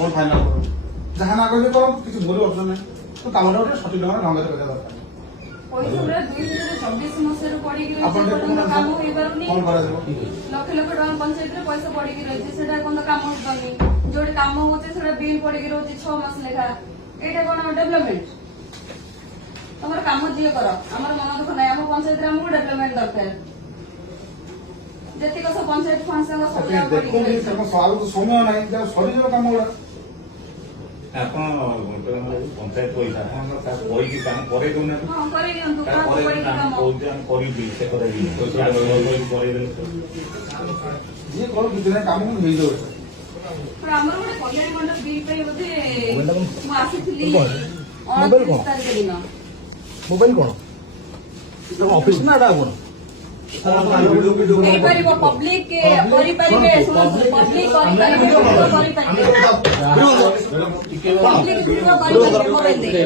ସବୁ ଫାଇନାଲ କରୁ ଯାହା ନା କହିଲେ କର କିଛି ଭୁଲ ଅପସନ ନାହିଁ ତ କାମଟା ଗୋଟେ ସଠିକ ଢଙ୍ଗରେ ଢଙ୍ଗରେ କରିବା ଦରକାର। ପଇସା ପୁରା 2024 ମସିହାରୁ ପଡିକି ଆପଣ ରହିଛି, ଟିକେ କାମ ହେଇପାରୁନି। କଣ କରାଯିବ? ଲକ୍ଷ ଲକ୍ଷ ଟଙ୍କା ପଞ୍ଚାୟତରେ ପଇସା ପଡିକି ରହିଛି, ସେଟା କଣ କାମ ହେଇପାରୁନି। ଯୋଉଠି କାମ ହଉଛି ସେଟା ବିଲ୍ ପଡିକି ରହୁଛି 6 ମାସ ଲେଖା। ଏଇଟା କଣ ଡେଭଲପମେଣ୍ଟ? ତମର କାମ ଯିଏ କର, ଆମର ମନ ଦୁଃଖ ନାହିଁ। ଆମ ପଞ୍ଚାୟତରେ ଆମକୁ ଡେଭଲପମେଣ୍ଟ ଦରକାର। ଯେତିକ ସବୁ ପଞ୍ଚାୟତ ଫଣ୍ଡ ସବୁ ଯାକ ପଡିକି ଦେଖୁନି ରହିଛି। ତାଙ୍କ ଆଉ ତ ସମୟ ନାହିଁ ଯାହା ସରିଯିବ କାମ ଗୁଡା। ଆପଣ ପଞ୍ଚାୟତ ପଇସା ଆପଣଙ୍କର ତାକୁ କହିକି କାମ କରେଇ ଦଉନାହାନ୍ତି। ହଁ କରେଇ ଦିଅନ୍ତୁ, ତାକୁ କାହାକୁ କରେଇ ପଡିକି ଦିଅନ୍ତୁ, ଆମେ କାମ। କହୁଛୁ ଆମେ କରିବି ସେ କରେଇବି କରେଇ ଦେଲେ ଯିଏ କରୁ କିଛି ନାହିଁ କାମ କିନ୍ତୁ ହେଇଯାଉଛି। पण ଆମର ଗୋଟେ କଲ୍ୟାଣ ମଣ୍ଡପ ବିଲ୍ ପାଇଁ ବୋଧେ ମୁଁ ଆସିଥିଲି ମୋବାଇଲ 29 ତାରିଖ ଦିନ। ମୋବାଇଲ କଣ ଅଫିସ ନା ଏଟା କଣ ହେଇପାରିବ ପବ୍ଲିକ କରିପାରିବେ, ଶୁଣନ୍ତୁ ପବ୍ଲିକ କରିପାରିବେ, କରିପାରିବେ ପବ୍ଲିକ କରିପାରିବେ ମୋବାଇଲ